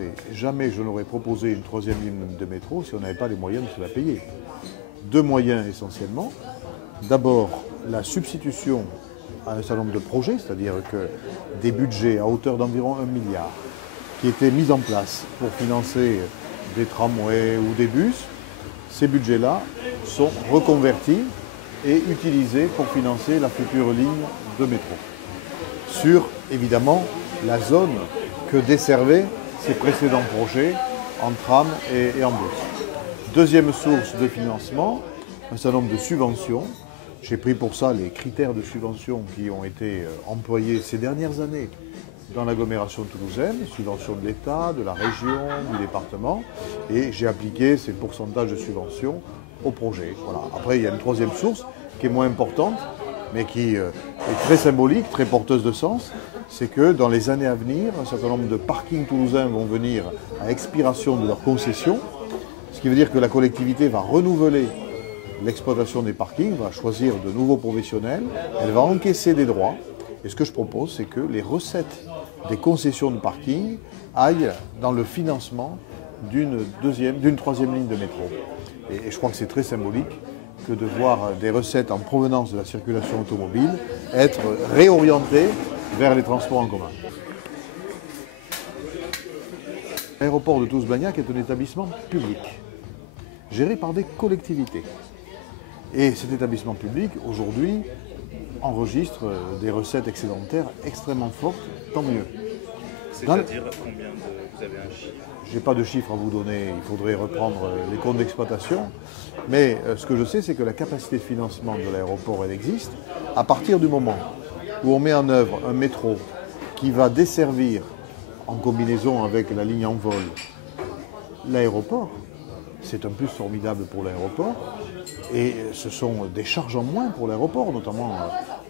écoutez, jamais je n'aurais proposé une troisième ligne de métro si on n'avait pas les moyens de se la payer. Deux moyens essentiellement. D'abord, la substitution à un certain nombre de projets, c'est-à-dire que des budgets à hauteur d'environ 1 milliard qui étaient mis en place pour financer des tramways ou des bus, ces budgets-là sont reconvertis et utilisés pour financer la future ligne de métro. Sur, évidemment, la zone que desservaient ces précédents projets en tram et en bus. Deuxième source de financement, un certain nombre de subventions. J'ai pris pour ça les critères de subvention qui ont été employés ces dernières années dans l'agglomération toulousaine, subventions de l'État, de la région, du département, et j'ai appliqué ces pourcentages de subventions au projet. Voilà. Après, il y a une troisième source qui est moins importante, mais qui est très symbolique, très porteuse de sens, c'est que dans les années à venir, un certain nombre de parkings toulousains vont venir à expiration de leur concession, ce qui veut dire que la collectivité va renouveler l'exploitation des parkings, va choisir de nouveaux professionnels, elle va encaisser des droits. Et ce que je propose, c'est que les recettes des concessions de parking aillent dans le financement d'une troisième ligne de métro. Et je crois que c'est très symbolique que de voir des recettes en provenance de la circulation automobile être réorientées vers les transports en commun. L'aéroport de Toulouse-Blagnac est un établissement public, géré par des collectivités. Et cet établissement public, aujourd'hui, enregistre des recettes excédentaires extrêmement fortes, tant mieux. C'est-à-dire combien vous avez un chiffre? Je n'ai pas de chiffre à vous donner, il faudrait reprendre les comptes d'exploitation. Mais ce que je sais, c'est que la capacité de financement de l'aéroport, elle existe. À partir du moment où on met en œuvre un métro qui va desservir, en combinaison avec la ligne en vol, l'aéroport, c'est un plus formidable pour l'aéroport. Et ce sont des charges en moins pour l'aéroport, notamment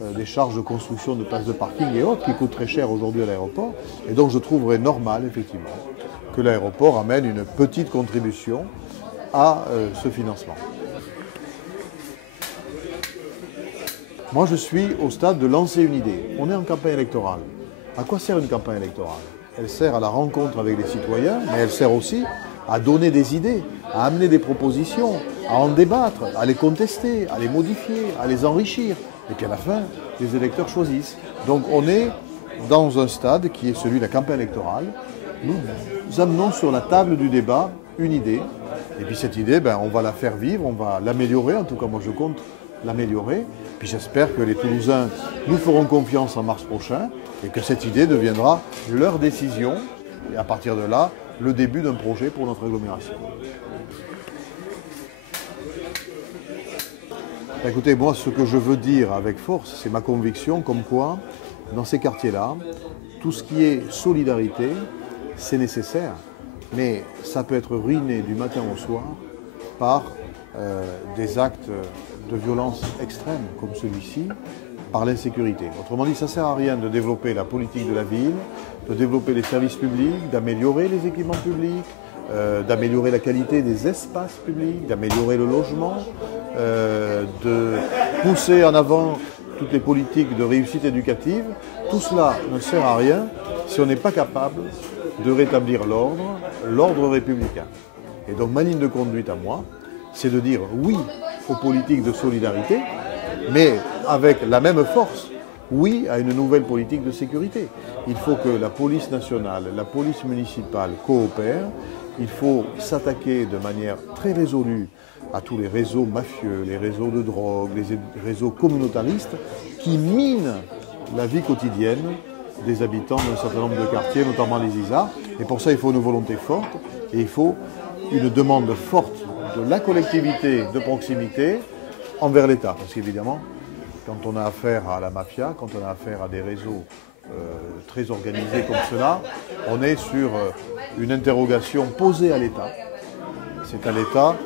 des charges de construction de places de parking et autres qui coûtent très cher aujourd'hui à l'aéroport. Et donc je trouverais normal, effectivement, que l'aéroport amène une petite contribution à ce financement. Moi, je suis au stade de lancer une idée. On est en campagne électorale. À quoi sert une campagne électorale? Elle sert à la rencontre avec les citoyens, mais elle sert aussi à donner des idées, à amener des propositions, à en débattre, à les contester, à les modifier, à les enrichir. Et puis à la fin, les électeurs choisissent. Donc on est dans un stade qui est celui de la campagne électorale. Nous amenons sur la table du débat une idée. Et puis cette idée, on va la faire vivre, on va l'améliorer. En tout cas, moi je compte l'améliorer. Puis j'espère que les Toulousains nous feront confiance en mars prochain et que cette idée deviendra leur décision. Et à partir de là, le début d'un projet pour notre agglomération. Écoutez, moi, ce que je veux dire avec force, c'est ma conviction comme quoi, dans ces quartiers-là, tout ce qui est solidarité, c'est nécessaire, mais ça peut être ruiné du matin au soir par des actes de violence extrême comme celui-ci, par l'insécurité. Autrement dit, ça ne sert à rien de développer la politique de la ville, de développer les services publics, d'améliorer les équipements publics, d'améliorer la qualité des espaces publics, d'améliorer le logement, de pousser en avant toutes les politiques de réussite éducative. Tout cela ne sert à rien si on n'est pas capable de rétablir l'ordre républicain. Et donc ma ligne de conduite à moi, c'est de dire oui aux politiques de solidarité, mais avec la même force, oui à une nouvelle politique de sécurité. Il faut que la police nationale, la police municipale coopèrent. Il faut s'attaquer de manière très résolue à tous les réseaux mafieux, les réseaux de drogue, les réseaux communautaristes qui minent la vie quotidienne des habitants d'un certain nombre de quartiers, notamment les ISA. Et pour ça, il faut une volonté forte et il faut une demande forte de la collectivité de proximité envers l'État. Parce qu'évidemment, quand on a affaire à la mafia, quand on a affaire à des réseaux très organisés comme cela, on est sur une interrogation posée à l'État. C'est à l'État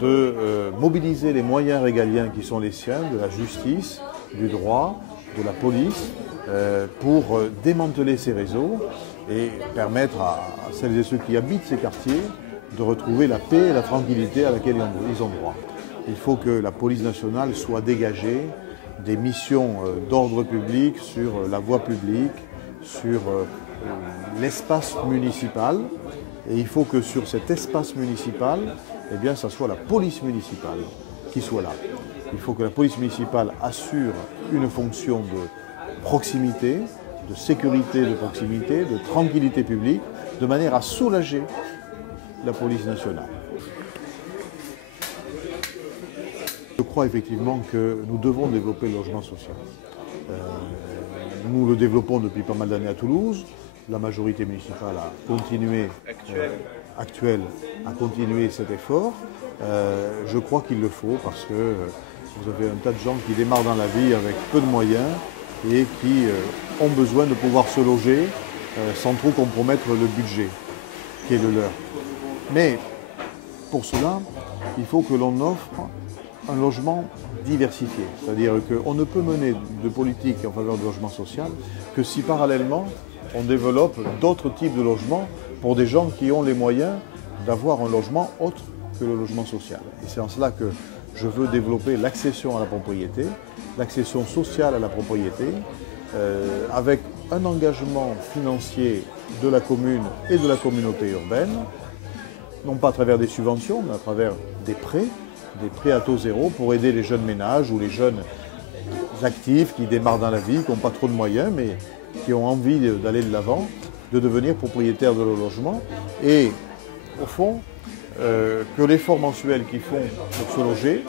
de mobiliser les moyens régaliens qui sont les siens, de la justice, du droit, de la police, pour démanteler ces réseaux et permettre à celles et ceux qui habitent ces quartiers de retrouver la paix et la tranquillité à laquelle ils ont droit. Il faut que la police nationale soit dégagée des missions d'ordre public sur la voie publique, sur l'espace municipal, et il faut que sur cet espace municipal, eh bien, ça soit la police municipale qui soit là. Il faut que la police municipale assure une fonction de proximité, de sécurité de proximité, de tranquillité publique, de manière à soulager la police nationale. Je crois effectivement que nous devons développer le logement social. Nous le développons depuis pas mal d'années à Toulouse. La majorité municipale a continué, actuelle a continué cet effort. Je crois qu'il le faut parce que vous avez un tas de gens qui démarrent dans la vie avec peu de moyens et qui ont besoin de pouvoir se loger sans trop compromettre le budget qui est le leur. Mais pour cela, il faut que l'on offre un logement diversifié. C'est-à-dire qu'on ne peut mener de politique en faveur du logement social que si parallèlement on développe d'autres types de logements pour des gens qui ont les moyens d'avoir un logement autre que le logement social. Et c'est en cela que je veux développer l'accession à la propriété, l'accession sociale à la propriété, avec un engagement financier de la commune et de la communauté urbaine, non pas à travers des subventions, mais à travers des prêts à taux zéro pour aider les jeunes ménages ou les jeunes actifs qui démarrent dans la vie, qui n'ont pas trop de moyens, mais qui ont envie d'aller de l'avant, de devenir propriétaires de leur logement. Et au fond, que l'effort mensuel qu'ils font pour se loger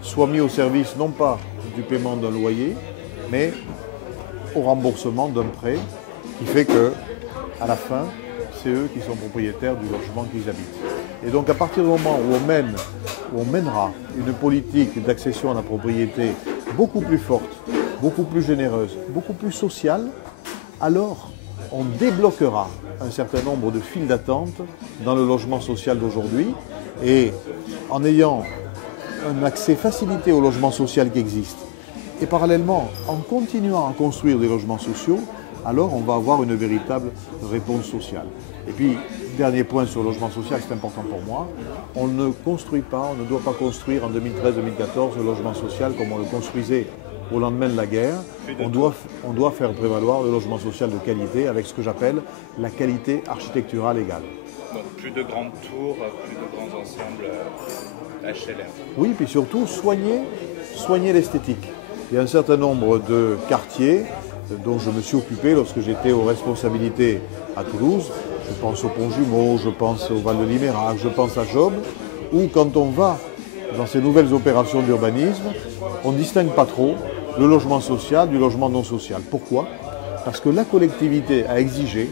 soit mis au service non pas du paiement d'un loyer, mais au remboursement d'un prêt qui fait que, à la fin, c'est eux qui sont propriétaires du logement qu'ils habitent. Et donc à partir du moment où on mènera une politique d'accession à la propriété beaucoup plus forte, beaucoup plus généreuse, beaucoup plus sociale, alors on débloquera un certain nombre de files d'attente dans le logement social d'aujourd'hui. Et en ayant un accès facilité au logement social qui existe, et parallèlement en continuant à construire des logements sociaux, alors on va avoir une véritable réponse sociale. Et puis, dernier point sur le logement social, c'est important pour moi, on ne construit pas, on ne doit pas construire en 2013-2014 le logement social comme on le construisait au lendemain de la guerre. On doit faire prévaloir le logement social de qualité avec ce que j'appelle la qualité architecturale égale. Donc plus de grandes tours, plus de grands ensembles HLM. Oui, puis surtout soigner l'esthétique. Il y a un certain nombre de quartiers dont je me suis occupé lorsque j'étais aux responsabilités à Toulouse. Je pense au Pont-Jumeau, je pense au Val de Limérac, je pense à Job, où quand on va dans ces nouvelles opérations d'urbanisme, on ne distingue pas trop le logement social du logement non social. Pourquoi? Parce que la collectivité a exigé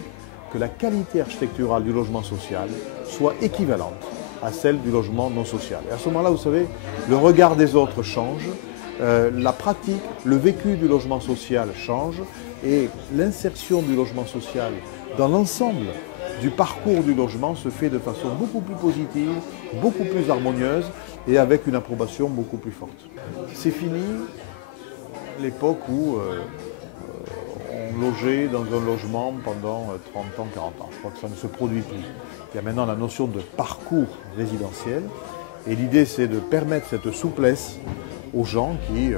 que la qualité architecturale du logement social soit équivalente à celle du logement non social. Et à ce moment-là, vous savez, le regard des autres change, la pratique, le vécu du logement social change et l'insertion du logement social dans l'ensemble du parcours du logement se fait de façon beaucoup plus positive, beaucoup plus harmonieuse et avec une approbation beaucoup plus forte. C'est fini l'époque où on logeait dans un logement pendant 30 ans, 40 ans. Je crois que ça ne se produit plus. Il y a maintenant la notion de parcours résidentiel et l'idée c'est de permettre cette souplesse aux gens qui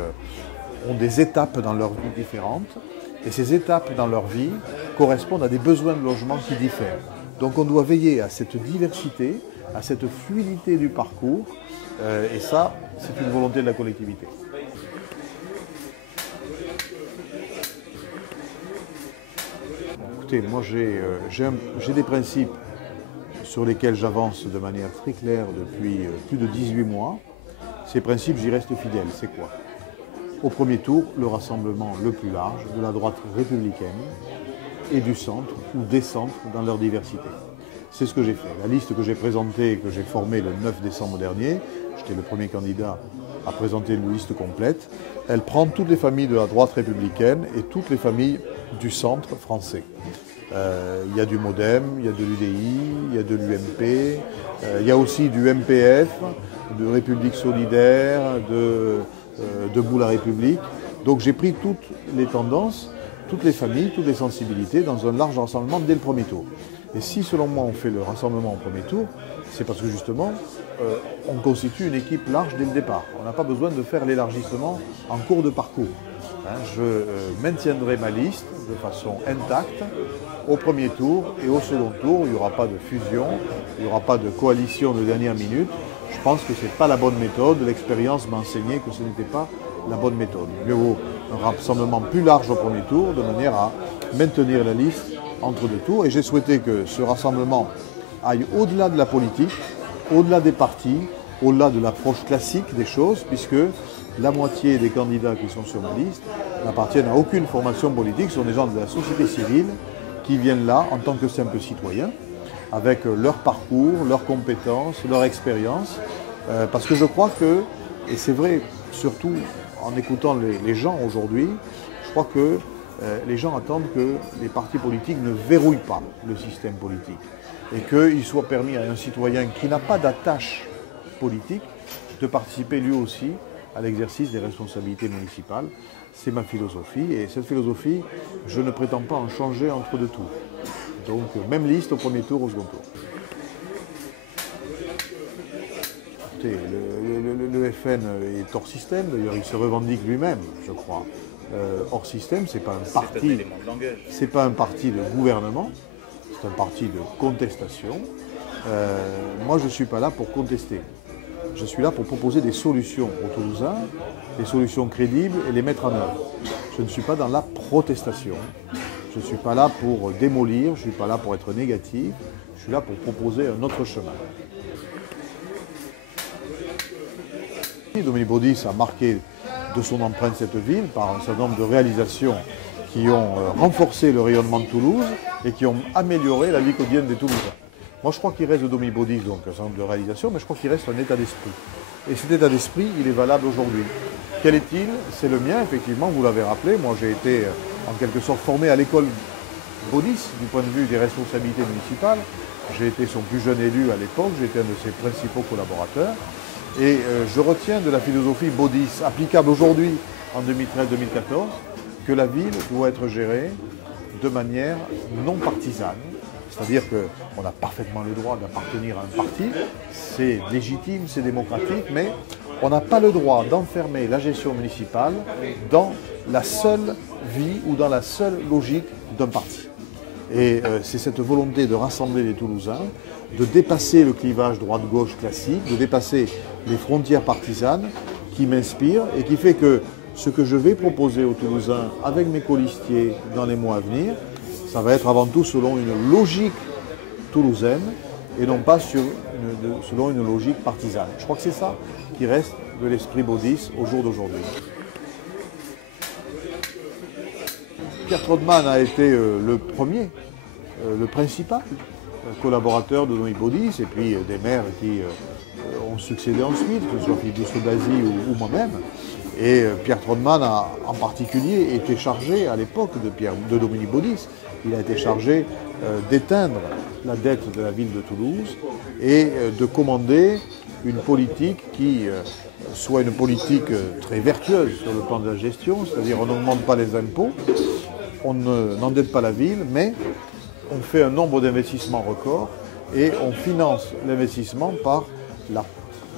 ont des étapes dans leur vie différentes et ces étapes dans leur vie correspondent à des besoins de logement qui diffèrent. Donc on doit veiller à cette diversité, à cette fluidité du parcours et ça, c'est une volonté de la collectivité. Écoutez, moi j'ai des principes sur lesquels j'avance de manière très claire depuis plus de 18 mois. Ces principes, j'y reste fidèle. C'est quoi? Au premier tour, le rassemblement le plus large de la droite républicaine et du centre ou des centres dans leur diversité. C'est ce que j'ai fait. La liste que j'ai présentée et que j'ai formée le 9 décembre dernier, j'étais le premier candidat à présenter une liste complète, elle prend toutes les familles de la droite républicaine et toutes les familles du centre français. Il y a du MoDem, il y a de l'UDI, il y a de l'UMP, il y a aussi du MPF, de République Solidaire, de Debout la République. Donc j'ai pris toutes les tendances, toutes les familles, toutes les sensibilités dans un large rassemblement dès le premier tour. Et si selon moi on fait le rassemblement au premier tour, c'est parce que justement on constitue une équipe large dès le départ. On n'a pas besoin de faire l'élargissement en cours de parcours. Je maintiendrai ma liste de façon intacte au premier tour et au second tour. Il n'y aura pas de fusion, il n'y aura pas de coalition de dernière minute. Je pense que ce n'est pas la bonne méthode. L'expérience m'a enseigné que ce n'était pas la bonne méthode. Mieux vaut un rassemblement plus large au premier tour de manière à maintenir la liste entre deux tours. Et j'ai souhaité que ce rassemblement aille au-delà de la politique, au-delà des partis, au-delà de l'approche classique des choses, puisque la moitié des candidats qui sont sur ma liste n'appartiennent à aucune formation politique, ce sont des gens de la société civile qui viennent là en tant que simples citoyens, avec leur parcours, leurs compétences, leur expérience, parce que je crois que, et c'est vrai surtout en écoutant les gens aujourd'hui, je crois que les gens attendent que les partis politiques ne verrouillent pas le système politique et qu'il soit permis à un citoyen qui n'a pas d'attache politique de participer lui aussi à l'exercice des responsabilités municipales. C'est ma philosophie et cette philosophie, je ne prétends pas en changer entre deux tours. Donc même liste au premier tour, au second tour. Écoutez, le FN est hors système, d'ailleurs il se revendique lui-même, je crois. Hors système, c'est pas un parti, c'est pas un parti de gouvernement, c'est un parti de contestation. Moi je ne suis pas là pour contester. Je suis là pour proposer des solutions aux Toulousains, des solutions crédibles et les mettre en œuvre. Je ne suis pas dans la protestation. Je ne suis pas là pour démolir, je ne suis pas là pour être négatif. Je suis là pour proposer un autre chemin. Dominique Baudis a marqué de son empreinte cette ville par un certain nombre de réalisations qui ont renforcé le rayonnement de Toulouse et qui ont amélioré la vie quotidienne des Toulousains. Moi, je crois qu'il reste de Dominique Baudis, donc un certain nombre de réalisations, mais je crois qu'il reste un état d'esprit. Et cet état d'esprit, il est valable aujourd'hui. Quel est-il? C'est le mien, effectivement, vous l'avez rappelé. Moi, j'ai été en quelque sorte formé à l'école Baudis, du point de vue des responsabilités municipales. J'ai été son plus jeune élu à l'époque, j'ai été un de ses principaux collaborateurs. Et je retiens de la philosophie Baudis, applicable aujourd'hui, en 2013-2014, que la ville doit être gérée de manière non partisane. C'est-à-dire qu'on a parfaitement le droit d'appartenir à un parti, c'est légitime, c'est démocratique, mais on n'a pas le droit d'enfermer la gestion municipale dans la seule vie ou dans la seule logique d'un parti. Et c'est cette volonté de rassembler les Toulousains, de dépasser le clivage droite-gauche classique, de dépasser les frontières partisanes qui m'inspire et qui fait que ce que je vais proposer aux Toulousains avec mes colistiers dans les mois à venir, ça va être avant tout selon une logique toulousaine et non pas selon une logique partisane. Je crois que c'est ça qui reste de l'esprit Baudis au jour d'aujourd'hui. Pierre Trotman a été le premier, le principal collaborateur de Dominique Baudis et puis des maires qui ont succédé ensuite, que ce soit Philippe Douste-Blazy ou moi-même. Et Pierre Trotman a en particulier été chargé à l'époque de Dominique Baudis. Il a été chargé d'éteindre la dette de la ville de Toulouse et de commander une politique qui soit une politique très vertueuse sur le plan de la gestion, c'est-à-dire on n'augmente pas les impôts, on n'endette pas la ville, mais on fait un nombre d'investissements records et on finance l'investissement par la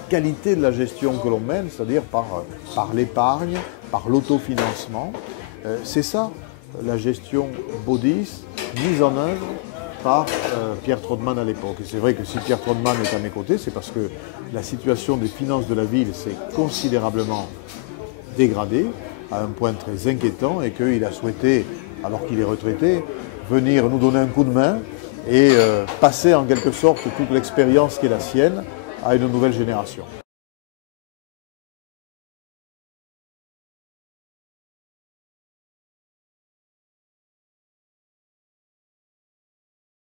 qualité de la gestion que l'on mène, c'est-à-dire par l'épargne, par l'autofinancement. C'est ça la gestion Baudis mise en œuvre par Pierre Trotman à l'époque. Et c'est vrai que si Pierre Trotman est à mes côtés, c'est parce que la situation des finances de la ville s'est considérablement dégradée à un point très inquiétant et qu'il a souhaité, alors qu'il est retraité, venir nous donner un coup de main et passer en quelque sorte toute l'expérience qui est la sienne à une nouvelle génération.